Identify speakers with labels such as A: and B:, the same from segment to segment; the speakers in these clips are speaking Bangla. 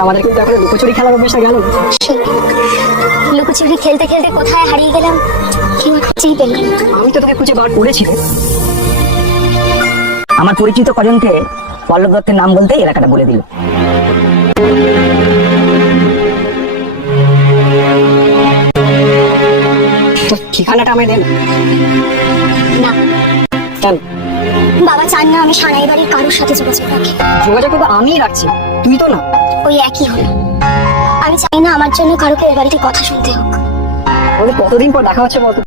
A: আমাদের কিন্তু এখন লুকোচুরি খেলার
B: খেলতে খেলতে কোথায় হারিয়ে গেলাম?
A: আমি তো তোকে খুঁজে বার করেছি
C: আমার পরিচিত কজনকে পল্লব দত্তের নাম বলতেই এলাকাটা বলে দিল।
A: তো ঠিকানাটা আমায় দে না। কেন?
B: বাবা চান না আমি সানাই বাড়ির কারোর সাথে যোগাযোগ রাখি।
A: যোগাযোগ কিন্তু আমিই রাখছি তুই তো না।
B: ওই একই হলো। আমি চাই না আমার জন্য কারোকে এ বাড়িতে কথা শুনতে হোক।
A: আমাদের কতদিন পর দেখা হচ্ছে বলতো?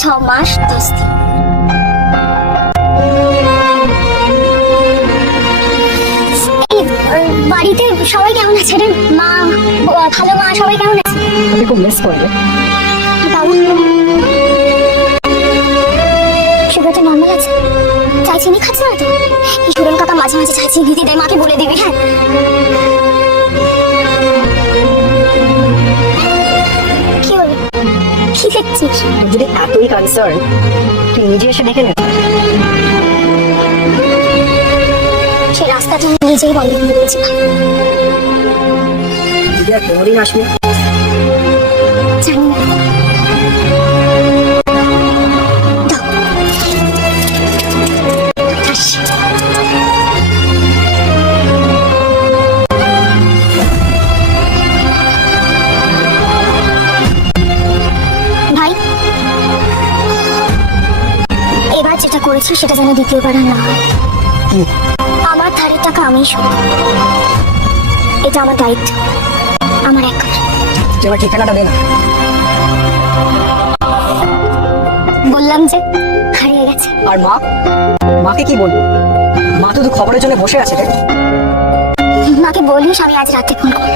B: ছ মাস দশ দিন। বাড়িতে সবাই কেমন আছে রে? মা ভালো মা সবাই কেমন আছে?
A: খুব মিস করে রে।
B: বাবা সুগারটা নর্মাল আছে। চাই চিনি খাচ্ছে না তো? এই সুরেন কাকা মাঝে মাঝে চাই চিনি দিদি মাকে বলে দিবি হ্যাঁ? কি হলো? কি দেখছিস?
A: যদি এতই কনসার্ন তুই নিজে এসে দেখে নে।
B: সে রাস্তাটা নিজেই বন্ধ করে দিয়েছি।
A: যদি আর কোনোদিন আসবি
B: যেটা করেছি সেটা যেন দ্বিতীয়বার না হয়। আমার ধারের টাকা শোধ এটা আমার দায়িত্ব। আমার এক
A: ঠিকানাটা দে না।
B: বললাম যে হারিয়ে গেছে।
A: আর মা? মাকে কি বলব মা তো খবরের জন্য বসে আছে রে।
B: মাকে বলিস আমি আজ রাতে ফোন করব।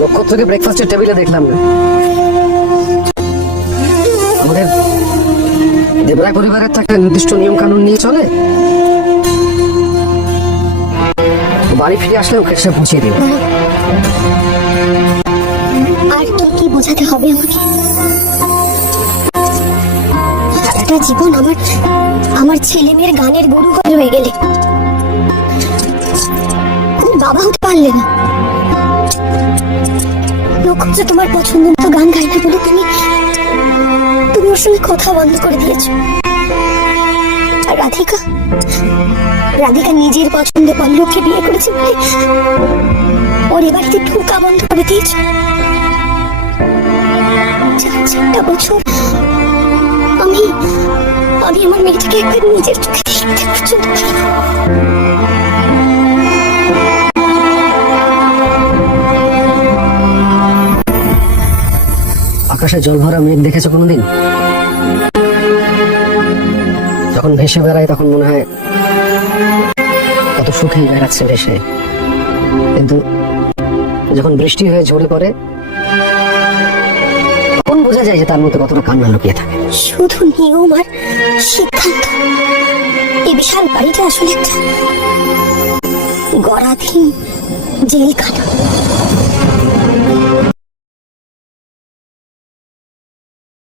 D: নক্ষত্রকে ব্রেকফাস্টের টেবিলে দেখলাম না আমাদের দেবরায় পরিবারের একটা নির্দিষ্ট নিয়ম কানুন নিয়ে চলে। বাড়ি ফিরে আসলে ওকে সে পৌঁছিয়ে দিও
B: আর কি কি বোঝাতে হবে আমাকে? একটা জীবন আমার আমার ছেলে মেয়ের গানের গরু হয়ে গেলে। বাবা হতে পারলে না। নক্ষত্র তোমার পছন্দ মতো গান গাই না বলে তুমি তুমি ওর সঙ্গে কথা বন্ধ করে দিয়েছ। আর রাধিকা? রাধিকা নিজের পছন্দে পল্লবকে বিয়ে করেছে বলে ওর এ বাড়িতে ঢোকা বন্ধ করে দিয়েছ। চার চারটা বছর আমি আমি আমার মেয়েটাকে একবার নিজের চোখে দেখতে পর্যন্ত
D: আকাশে জল ভরা মেঘ দেখেছ কোনোদিন? যখন ভেসে বেড়ায় তখন মনে হয় কত সুখেই বেড়াচ্ছে ভেসে। কিন্তু যখন বৃষ্টি হয়ে ঝরে পড়ে, তখন বোঝা যায় যে তার মধ্যে কতটা কান্না লুকিয়ে থাকে।
B: শুধু নিয়ম আর সিদ্ধান্ত। এই বিশাল বাড়িটা আসলে গড়াধীন জেলখানা।